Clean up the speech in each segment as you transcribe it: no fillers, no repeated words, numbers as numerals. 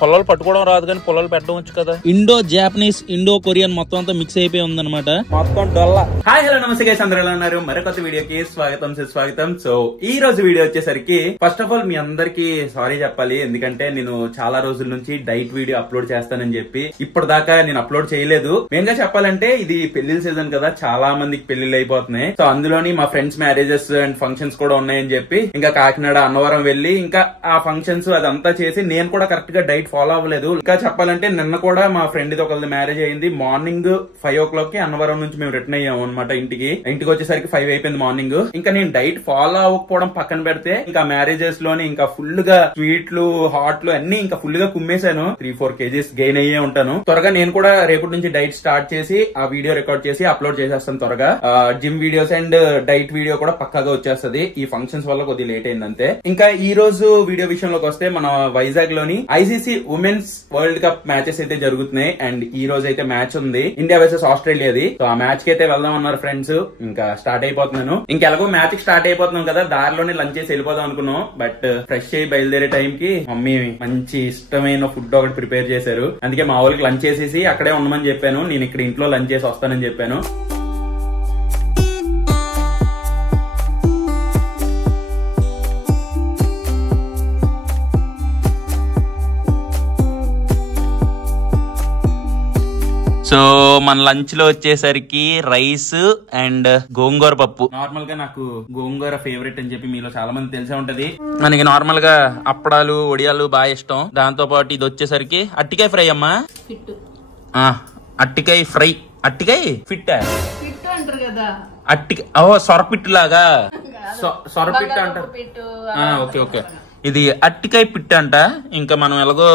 పొలాలు పట్టుకోవడం రాదు కానీ పొలాలు పెట్టడం వచ్చు కదా. ఇండో జాపనీస్ ఇండో కొరియన్ మొత్తం అంతా మిక్స్ అయిపోయి ఉందన్నమాట. మొత్తం డొల్లా. హాయ్ హలో నమస్తే గైస్, అందరూ ఎలా ఉన్నారు? మరొక వీడియోకి స్వాగతం సుస్వాగతం. సో ఈ రోజు వీడియో వచ్చేసరికి ఫస్ట్ ఆఫ్ ఆల్ మీ అందరికి సారీ చెప్పాలి. ఎందుకంటే నేను చాలా రోజుల నుంచి డైట్ వీడియో అప్లోడ్ చేస్తానని చెప్పి ఇప్పటిదాకా నేను అప్లోడ్ చేయలేదు. మెయిన్ గా చెప్పాలంటే ఇది పెళ్లిళ్ళ సీజన్ కదా, చాలా మందికి పెళ్లిళ్ళు అయిపోతున్నాయి. సో అందులోని మా ఫ్రెండ్స్ మ్యారేజెస్ అండ్ ఫంక్షన్స్ కూడా ఉన్నాయని చెప్పి ఇంకా కాకినాడ అన్నవరం వెళ్లి ఇంకా ఆ ఫంక్షన్స్ అదంతా చేసి నేను కూడా కరెక్ట్ గా డైట్ ఫాలో అవ్వలేదు. ఇంకా చెప్పాలంటే నిన్న కూడా మా ఫ్రెండ్ ది ఒకళ్ళది మ్యారేజ్ అయింది. మార్నింగ్ 5 o'clock కి అన్నవరం నుంచి మేము రిటర్న్ అయ్యాము అనమాట. ఇంటికి వచ్చేసరికి 5 అయిపోయింది మార్నింగ్. ఇంకా నేను డైట్ ఫాలో అవ్వకపోవడం పక్కన పెడితే ఇంకా మ్యారేజెస్ లోని ఇంకా ఫుల్ గా స్వీట్లు హాట్లు అన్ని ఇంకా ఫుల్ గా కుమ్మేశాను. 3-4 kgs గెయిన్ అయ్యే ఉంటాను. త్వరగా నేను కూడా రేపటి నుంచి డైట్ స్టార్ట్ చేసి ఆ వీడియో రికార్డ్ చేసి అప్లోడ్ చేసేస్తాను త్వరగా. Gym videos and diet video కూడా పక్కాగా వచ్చేస్తుంది. ఈ ఫంక్షన్స్ వల్ల కొద్దిగా లేట్ అయింది అంతే. ఇంకా ఈ రోజు వీడియో విషయంలోకి వస్తే మన వైజాగ్ లోని ICC women's world cup matches అయితే జరుగుతున్నాయి. అండ్ ఈ రోజు అయితే మ్యాచ్ ఉంది, ఇండియా వర్సెస్ ఆస్ట్రేలియాది. సో ఆ మ్యాచ్ కి అయితే వెళ్దాం అన్నారు ఫ్రెండ్స్. ఇంకా స్టార్ట్ అయిపోతున్నాను. ఇంకెలాగో మ్యాచ్ కి స్టార్ట్ అయిపోతున్నాం కదా, దారిలోనే లంచ్ చేసి వెళ్ళిపోదాం అనుకున్నాం. బట్ ఫ్రెష్ అయ్యి బయలుదేరే టైం కి మమ్మీ మంచి ఇష్టమైన ఫుడ్ ఒకటి ప్రిపేర్ చేశారు. అందుకే మా వాళ్ళకి లంచ్ చేసేసి అక్కడే ఉండమని చెప్పాను. నేను ఇక్కడ ఇంట్లో లంచ్ చేసి వస్తానని చెప్పాను. సో మన లంచ్ లో వచ్చేసరికి రైస్ అండ్ గోంగూర పప్పు. నార్మల్ గా నాకు గోంగూర ఫేవరెట్ అని చెప్పి మీలో చాలా మంది తెలిసే ఉంటది. మనకి నార్మల్ గా అప్పడాలు వడియాలు బాగా ఇష్టం. దాంతో పాటు ఇది వచ్చేసరికి అట్టికాయ ఫ్రై. అమ్మా అట్టికాయ ఫ్రై. అట్టికాయ ఫిట్ అంటారు కదా, సొరపిట్టు లాగా. సొరపిట్టు అంటారు. ఓకే ఓకే, ఇది అట్టికాయ పిట్ట అంట. ఇంకా మనం ఎలాగో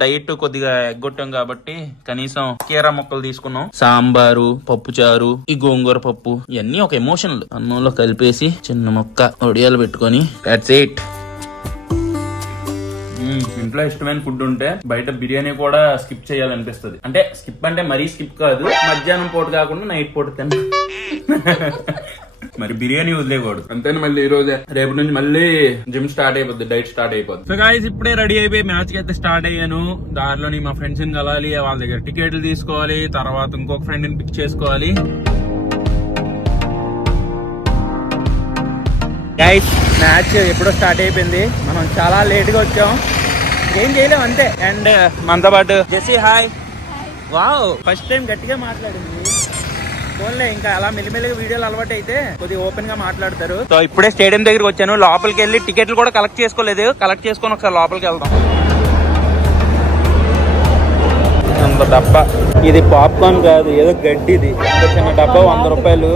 డైట్ కొద్దిగా ఎగ్గొట్టాం కాబట్టి కనీసం కీరా మొక్కలు తీసుకున్నాం. సాంబారు, పప్పు చారు, ఈ గోంగూర పప్పు ఇవన్నీ ఒక ఎమోషనల్. అన్నంలో కలిపేసి చిన్న మొక్క ఒడియాలు పెట్టుకొని దట్స్ ఇట్. ఇంట్లో ఇష్టమైన ఫుడ్ ఉంటే బయట బిర్యానీ కూడా స్కిప్ చేయాలనిపిస్తుంది. అంటే స్కిప్ అంటే మరీ స్కిప్ కాదు, మధ్యాహ్నం పూట కాకుండా నైట్ పూట తిన్నా. మరి బిర్యానీ వదిలేకూడదు అంతేనా. మళ్ళీ ఈ రోజే రేపు నుంచి మళ్ళీ జిమ్ స్టార్ట్ అయిపోద్ది, డైట్ స్టార్ట్ అయిపోద్ది. సో గైస్ ఇప్పుడే రెడీ అయిపోయి మ్యాచ్ కి అయితే స్టార్ట్ అయ్యాను. దారిలోని మా ఫ్రెండ్స్ ని కలాలి, వాళ్ళ దగ్గర టికెట్లు తీసుకోవాలి, తర్వాత ఇంకొక ఫ్రెండ్ ని పిక్ చేసుకోవాలి. గైస్ మ్యాచ్ ఎప్పుడో స్టార్ట్ అయిపోయింది. మనం చాలా లేట్ గా వచ్చాం, ఏం చేయలేం అంతే. అండ్ మనతో పాటు Jessie. Hi. Wow, first time గట్టిగా మాట్లాడింది. ఫోన్లే ఇంకా అలా మెల్లిమెల్లిగా వీడియోలు అలవాటు అయితే కొద్దిగా ఓపెన్ గా మాట్లాడతారు. సో ఇప్పుడే స్టేడియం దగ్గరికి వచ్చాను. లోపలికి వెళ్ళి టికెట్లు కూడా కలెక్ట్ చేసుకోలేదు, కలెక్ట్ చేసుకొని ఒకసారి లోపలికి వెళ్దాం. అంత డబ్బా ఇది పాప్కార్న్ కాదు, ఏదో గడ్డి. ఇది చిన్న డబ్బా 100 రూపాయలు.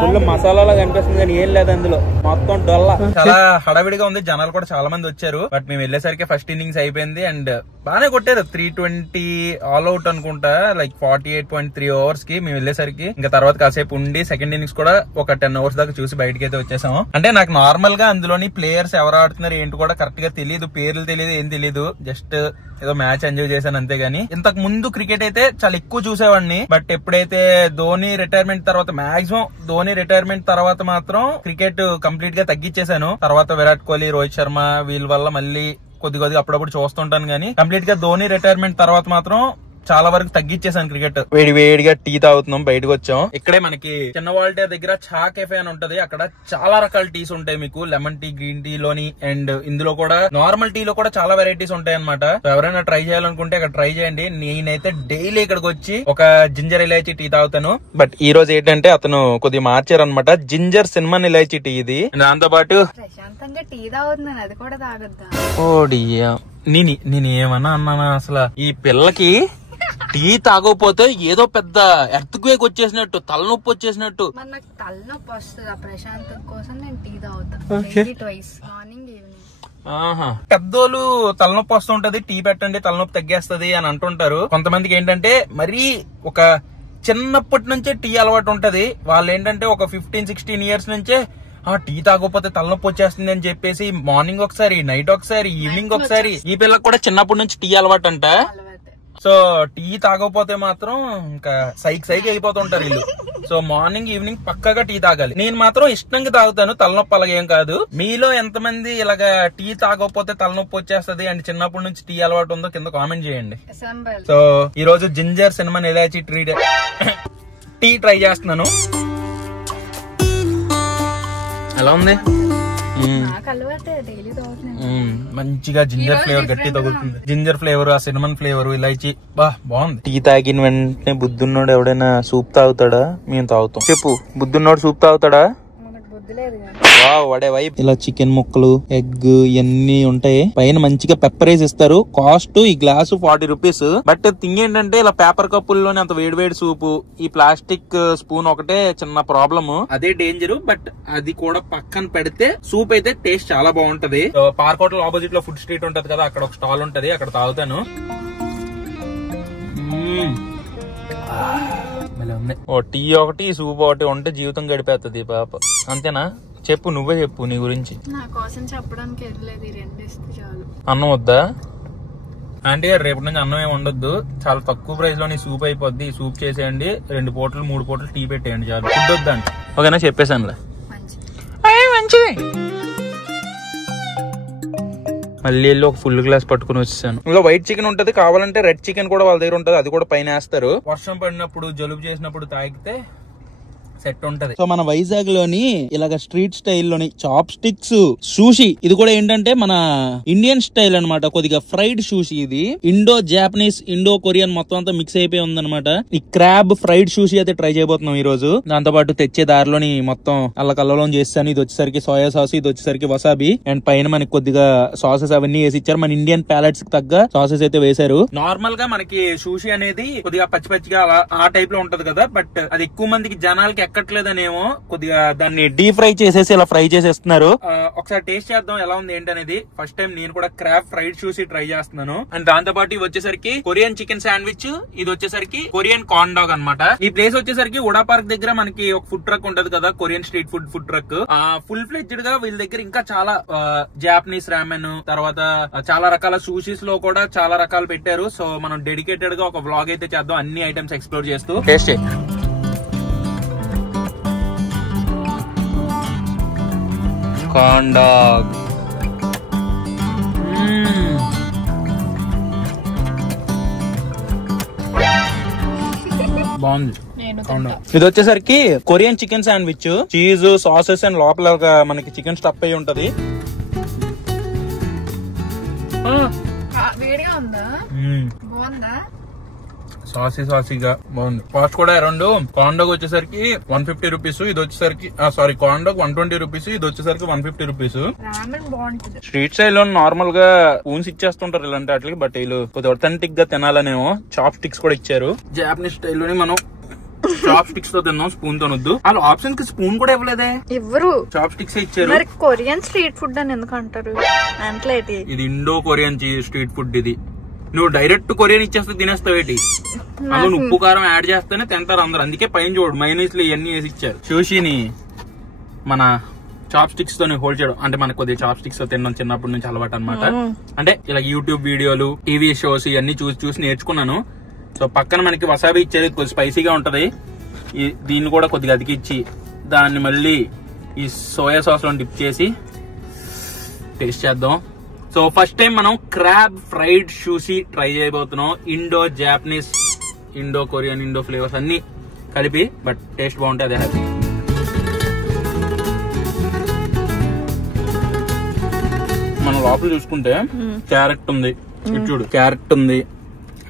ఫుల్ మసాలాలా కనిపిస్తుంది కానీ ఏం లేదు అందులో, మొత్తం డొల్లా. చాలా హడావిడిగా ఉంది, జనాలు కూడా చాలా మంది వచ్చారు. బట్ మేము వెళ్ళేసరికి ఫస్ట్ ఇన్నింగ్స్ అయిపోయింది అండ్ బాగానే కొట్టారు. 320 ఆల్ అవుట్ అనుకుంటా, లైక్ 48.3 overs కి మేము వెళ్ళేసరికి. ఇంకా తర్వాత కాసేపు ఉండి సెకండ్ ఇన్నింగ్స్ కూడా ఒక 10 hours దాకా చూసి బయటకి అయితే వచ్చేసాము. అంటే నాకు నార్మల్ గా అందులోని ప్లేయర్స్ ఎవరు ఆడుతున్నారు ఏంటి కూడా కరెక్ట్ గా తెలియదు, పేర్లు తెలియదు, ఏం తెలియదు. జస్ట్ ఏదో మ్యాచ్ ఎంజాయ్ చేశాను అంతేగాని. ఇంతకు ముందు క్రికెట్ అయితే చాలా ఎక్కువ చూసేవాడిని. బట్ ఎప్పుడైతే ధోని రిటైర్మెంట్ తర్వాత, మాక్సిమం ధోని రిటైర్మెంట్ తర్వాత మాత్రం క్రికెట్ కంప్లీట్ గా తగ్గించేశాను. తర్వాత విరాట్ కోహ్లీ, రోహిత్ శర్మ వీళ్ళ వల్ల మళ్ళీ కొద్ది అప్పుడప్పుడు చూస్తుంటాను కానీ కంప్లీట్ గా ధోని రిటైర్మెంట్ తర్వాత మాత్రం చాలా వరకు తగ్గించేసాను క్రికెట్. వేడిగా టీ తాగుతున్నాం, బయటకు వచ్చాం. ఇక్కడే మనకి చిన్న వాల్టేర్ దగ్గర చా కెఫే అని ఉంటది. అక్కడ చాలా రకాల టీస్ ఉంటాయి మీకు, లెమన్ టీ, గ్రీన్ టీ లోని. అండ్ ఇందులో కూడా నార్మల్ టీలో కూడా చాలా వెరైటీస్ ఉంటాయి అనమాట. ఎవరైనా ట్రై చేయాలనుకుంటే అక్కడ ట్రై చేయండి. నేనైతే డైలీ ఇక్కడికి వచ్చి ఒక జింజర్ ఇలాచీ టీ తాగుతాను. బట్ ఈ రోజు ఏంటంటే అతను కొద్దిగా మార్చారు అనమాట, జింజర్ సిన్నమన్ ఇలాచీ టీ ఇది. దాంతో పాటు ప్రశాంతంగా టీ తాగుతున్నాను, అది కూడా తాగొద్దా? ఓడియా, నేను ఏమన్నా అన్నానా అసలు? ఈ పిల్లకి టీ తాగకపోతే ఏదో పెద్ద ఎర్త్క్వేక్ వచ్చేసినట్టు, తలనొప్పి వచ్చేసినట్టు. నాకు తలనొప్పి వస్తుంది, ప్రశాంతం కోసం నేను టీ తాగుతా. Morning evening. పెద్దోళ్ళు తలనొప్పి వస్తుంటది, టీ పెట్టండి తలనొప్పి తగ్గేస్తది అని అంటుంటారు. కొంతమందికి ఏంటంటే మరీ ఒక చిన్నప్పటి నుంచే టీ అలవాటు ఉంటది. వాళ్ళు ఏంటంటే ఒక 15-16 years నుంచే టీ తాగకపోతే తలనొప్పి వచ్చేస్తుంది అని చెప్పేసి మార్నింగ్ ఒకసారి, నైట్ ఒకసారి, ఈవినింగ్ ఒకసారి. ఈ పిల్లకి కూడా చిన్నప్పటి నుంచి టీ అలవాటు అంట. సో టీ తాగకపోతే మాత్రం ఇంకా సైకి అయిపోతుంటారు వీళ్ళు. సో మార్నింగ్ ఈవినింగ్ పక్కగా టీ తాగాలి. నేను మాత్రం ఇష్టంగా తాగుతాను, తలనొప్పి అలాగేం కాదు. మీలో ఎంతమంది ఇలాగా టీ తాగకపోతే తలనొప్పి వచ్చేస్తది అండ్ చిన్నప్పటి నుంచి టీ అలవాటు ఉందో కింద కామెంట్ చేయండి. సో ఈ రోజు జింజర్ సినిమా ఇలాచి టీ ట్రై చేస్తున్నాను. ఎలా ఉంది? మంచిగా జింజర్ ఫ్లేవర్ గట్టి తగులుతుంది. జింజర్ ఫ్లేవర్, ఆ సినిమన్ ఫ్లేవర్, ఇలాచి బాగుంది. టీ తాగిన వెంటనే బుద్ధున్నోడు ఎవడైనా సూప్ తాగుతాడా? మేము తాగుతాం. చెప్పు, బుద్ధున్నోడు సూప్ తాగుతాడా? వడే వైప్. ఇలా చికెన్ ముక్కలు, ఎగ్ ఇవన్నీ ఉంటాయి. పైన మంచిగా పెప్పర్ వేసి ఇస్తారు. కాస్ట్ ఈ గ్లాసు 40 రూపీస్. బట్ థింగ్ ఏంటంటే ఇలా పేపర్ కప్పుల్లోనే అంత వేడి సూపు, ఈ ప్లాస్టిక్ స్పూన్ ఒకటే చిన్న ప్రాబ్లమ్, అదే డేంజర్. బట్ అది కూడా పక్కన పెడితే సూప్ అయితే టేస్ట్ చాలా బాగుంటది. పార్క్ హోటల్ ఆపోజిట్ లో ఫుడ్ స్ట్రీట్ ఉంటది కదా, అక్కడ ఒక స్టాల్ ఉంటది, అక్కడ తాగుతాను. ఓ టీ ఒకటి సూప్ ఒకటి ఉంటే జీవితం గడిపేస్తుంది పాప. అంతేనా? చెప్పు, నువ్వే చెప్పు నీ గురించి. నా కోసం చెప్పడానికి అన్నం వద్దా ఆంటీ గారు? రేపటి నుంచి అన్నం ఏమి ఉండొద్దు, చాలా తక్కువ ప్రైస్ లో నీ సూప్ అయిపోద్ది. ఈ సూప్ చేసేయండి, 2 పూటలు 3 పూటలు టీ పెట్టేయండి చాలు. ఫుడ్ వద్దండి. ఓకేనా? చెప్పేసానులే. మంచిది. మళ్ళీ వెళ్ళి ఒక ఫుల్ గ్లాస్ పట్టుకుని వచ్చేసాను. ఇంకా వైట్ చికెన్ ఉంటది, కావాలంటే రెడ్ చికెన్ కూడా వాళ్ళ దగ్గర ఉంటది, అది కూడా పైన వేస్తారు. వర్షం పడినప్పుడు జలుబు చేసినప్పుడు తాగితే సెట్ ఉంటది. సో మన వైజాగ్ లోని ఇలాగ స్ట్రీట్ స్టైల్ లోని చాప్ స్టిక్స్ సూషి, ఇది కూడా ఏంటంటే మన ఇండియన్ స్టైల్ అనమాట. కొద్దిగా ఫ్రైడ్ సూషి. ఇది ఇండో జాపనీస్, ఇండో కొరియన్ మొత్తం అంతా మిక్స్ అయిపోయి ఉందన్నమాట. ఈ క్రాబ్ ఫ్రైడ్ సూషి అయితే ట్రై చేయబోతున్నాం ఈ రోజు. దాంతో పాటు తెచ్చే దారిలోని మొత్తం అల్లకల్లలో చేస్తాను. ఇది వచ్చేసరికి సోయా సాస్, ఇది వచ్చేసరికి వసాబి, అండ్ పైన మనకి కొద్దిగా సాసెస్ అవన్నీ వేసి ఇచ్చారు. మన ఇండియన్ ప్యాలెట్స్ కి తగ్గ సాసెస్ అయితే వేశారు. నార్మల్ గా మనకి సూషి అనేది కొద్దిగా పచ్చి పచ్చిగా అలా ఆ టైప్ లో ఉంటది కదా, బట్ అది ఎక్కువ మందికి జనాలకి ఎక్కట్లేదనేమో కొద్దిగా దాన్ని డీప్ ఫ్రై చేసేసి ఇలా ఫ్రై చేసేస్తున్నారు. ఒకసారి టేస్ట్ చేద్దాం ఎలా ఉంది ఏంటనేది. ఫస్ట్ టైం నేను కూడా క్రాబ్ ఫ్రైడ్ చూసి ట్రై చేస్తున్నాను. అండ్ దాంతో పాటు ఇవి వచ్చేసరికి కొరియన్ చికెన్ శాండ్విచ్, ఇది వచ్చేసరికి కొరియన్ కార్న్ డాగ్ అనమాట. ఈ ప్లేస్ వచ్చేసరికి ఉడా పార్క్ దగ్గర మనకి ఒక ఫుడ్ ట్రక్ ఉంటది కదా, Korean street food truck. Full fledged గా వీళ్ళ దగ్గర ఇంకా చాలా జాపనీస్ రామెన్, తర్వాత చాలా రకాల సూషీస్ లో కూడా చాలా రకాలు పెట్టారు. సో మనం డెడికేటెడ్ గా ఒక వ్లాగ్ అయితే చేద్దాం, అన్ని ఐటమ్స్ ఎక్స్ప్లోర్ చేస్తూ. టేస్ట్ కార్న్ డాగ్ బాగుంది. ఇది వచ్చేసరికి Korean chicken sandwich, cheese, sauces and లోపల మనకి చికెన్ స్టఫ్ అయి ఉంటది. సాసీగా బాగుంది. కాస్ట్ కూడా అరౌండ్ కార్న్ డాగ్ వచ్చేసరికి 150 రూపీస్, ఇది వచ్చేసరికి కార్న్ డాగ్ 120 రూపీస్, ఇది వచ్చేసరికి 150 రూపీస్. స్ట్రీట్ స్టైల్ లో నార్మల్ గా స్పూన్స్ ఇచ్చేస్తుంటారు ఇలాంటి వాటికి, బట్ వీళ్ళు కొద్దిగా ఒథెంటిక్ గా తినాలనేమో చాప్ స్టిక్స్ కూడా ఇచ్చారు. జాపనీస్ స్టైల్ లోని మనం చాప్ స్టిక్స్ తో తిన్నాం, స్పూన్ తో వద్దు. వాళ్ళు ఆప్షన్ కి స్పూన్ కూడా ఇవ్వలేదే, ఎవరు చాప్ స్టిక్స్ ఇచ్చారు. కొరియన్ స్ట్రీట్ ఫుడ్ అని ఎందుకు అంటారు? ఇది ఇండో కొరియన్ స్ట్రీట్ ఫుడ్. ఇది నువ్వు డైరెక్ట్ కొరియన్ ఇచ్చేస్తే తినేస్తావేటి? అందులో ఉప్పు కారం యాడ్ చేస్తేనే తింటారు అందరు. అందుకే పైన చూడు మైనస్ లో ఇవన్నీ వేసి ఇచ్చారు. సూషిని మన చాప్ స్టిక్స్ తో హోల్డ్ చేయడం అంటే మనకు కొద్దిగా చాప్ స్టిక్స్ తో తిన్నాం చిన్నప్పటి నుంచి అలవాటు అనమాట. అంటే ఇలా యూట్యూబ్ వీడియోలు, టీవీ షోస్ ఇవన్నీ చూసి నేర్చుకున్నాను. సో పక్కన మనకి వసాబి ఇచ్చేది, కొద్దిగా స్పైసీగా ఉంటది. దీన్ని కూడా కొద్దిగా అతికిచ్చి దాన్ని మళ్ళీ ఈ సోయా సాస్ లో డిప్ చేసి టేస్ట్ చేద్దాం. సో ఫస్ట్ టైం మనం క్రాబ్ ఫ్రైడ్ సూషి ట్రై చేయబోతున్నాం. Indo Japanese, Indo Korean, Indo flavours అన్ని కలిపి, బట్ టేస్ట్ బాగుంటే అదే హ్యాపీ. మనం లోపల చూసుకుంటే క్యారెట్ ఉంది, చూడు క్యారెట్ ఉంది,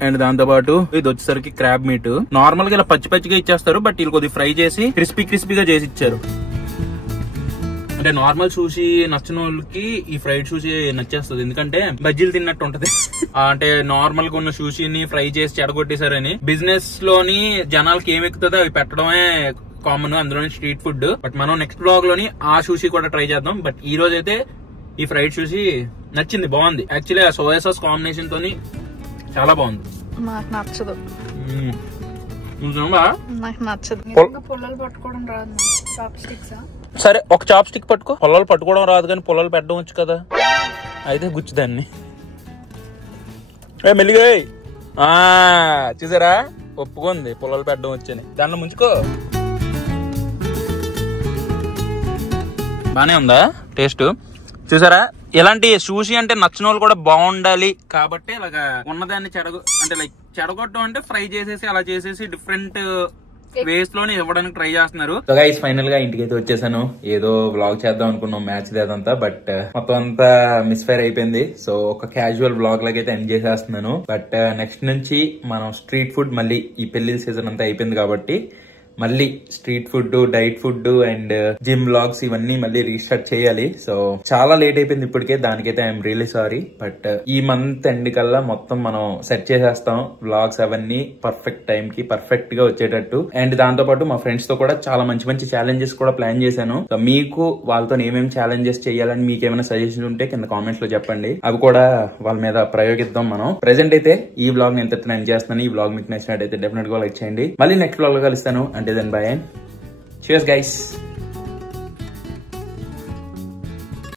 అండ్ దాంతో పాటు ఇది వచ్చేసరికి క్రాబ్ మీట్. నార్మల్ గా ఇలా పచ్చి పచ్చిగా ఇచ్చేస్తారు, బట్ వీళ్ళు కొద్దిగా ఫ్రై చేసి క్రిస్పీగా చేసి ఇచ్చారు. అంటే నార్మల్ సూషి నచ్చిన వాళ్ళకి ఈ ఫ్రైడ్ సూషి నచ్చేస్తుంది, ఎందుకంటే బజ్జీలు తిన్నట్టు ఉంటది. అంటే నార్మల్ గా ఉన్న సూషిని ఫ్రై చేసి చెడగొట్టేశారని బిజినెస్ లోని జనాలకి ఏం ఎక్కుతుందో అవి పెట్టడమే కామన్, అందులోని స్ట్రీట్ ఫుడ్. బట్ మనం నెక్స్ట్ బ్లాగ్ లోని ఆ సూషి కూడా ట్రై చేద్దాం. బట్ ఈ రోజు అయితే ఈ ఫ్రైడ్ సూషి నచ్చింది, బాగుంది. యాక్చువల్లీ ఆ సోయా సాస్ కాంబినేషన్ తోని చాలా బాగుంది. నాకు నచ్చదు, నాకు నచ్చదు. పుల్లలు పట్టుకోవడం రాదు. సరే ఒక చాప్ స్టిక్ పట్టుకో. పొలాలు పట్టుకోవడం రాదు కానీ పొలాలు పెట్టడం వచ్చు కదా, అయితే గుచ్చుదాన్ని. మెల్లిగా చూసారా, ఒప్పుకుంది పుల్లలు పెట్టడం వచ్చని. దాంట్లో ముంచుకో. బానే ఉందా టేస్ట్? చూసారా, ఇలాంటి సూషి అంటే నచ్చిన వాళ్ళు కూడా బాగుండాలి కాబట్టి ఇలాగా ఉన్నదాన్ని చెడగొట్టడం అంటే ఫ్రై చేసేసి అలా చేసేసి డిఫరెంట్ వేస్ లోనే ఇవ్వడానికి ట్రై చేస్తున్నారు. సో గైస్ ఫైనల్ గా ఇంటికి అయితే వచ్చేసాను. ఏదో వ్లాగ్ చేద్దాం అనుకున్నాం మ్యాచ్ లేదంతా, బట్ మొత్తం అంతా మిస్ఫైర్ అయిపోయింది. సో ఒక క్యాజువల్ వ్లాగ్ లాగా అయితే ఎండ్ చేసేస్తున్నాను. బట్ నెక్స్ట్ నుంచి మనం స్ట్రీట్ ఫుడ్ మళ్ళీ ఈ పెళ్లి సీజన్ అంతా అయిపోయింది కాబట్టి మళ్ళీ street food, diet food and gym vlogs ఇవన్నీ మళ్ళీ రీస్టార్ట్ చేయాలి. సో చాలా లేట్ అయిపోయింది ఇప్పటికే, దానికైతే ఐఎమ్ రియల్లీ సారీ. బట్ ఈ మంత్ ఎండ్ కల్లా మొత్తం మనం సెట్ చేసేస్తాం వ్లాగ్స్ అవన్నీ పర్ఫెక్ట్ టైం కి పర్ఫెక్ట్ గా వచ్చేటట్టు. అండ్ దాంతో పాటు మా ఫ్రెండ్స్ తో కూడా చాలా మంచి మంచి ఛాలెంజెస్ కూడా ప్లాన్ చేశాను. సో మీకు వాళ్ళతో ఏమేమి ఛాలెంజెస్ చేయాలని మీకు ఏమైనా సజెషన్ ఉంటే కింద కామెంట్స్ లో చెప్పండి, అవి కూడా వాళ్ళ మీద ప్రయోగిద్దాం మనం. ప్రెసెంట్ అయితే ఈ వ్లాగ్ నేను ఎంత ఎండ్ చేస్తున్నాను. ఈ వ్లాగ్ మీకు నచ్చినట్టయితే డెఫినెట్ గా లైక్ చేయండి. మళ్ళీ నెక్స్ట్ వ్లాగ్ లో కలుస్తాను. Until then, bye and cheers guys.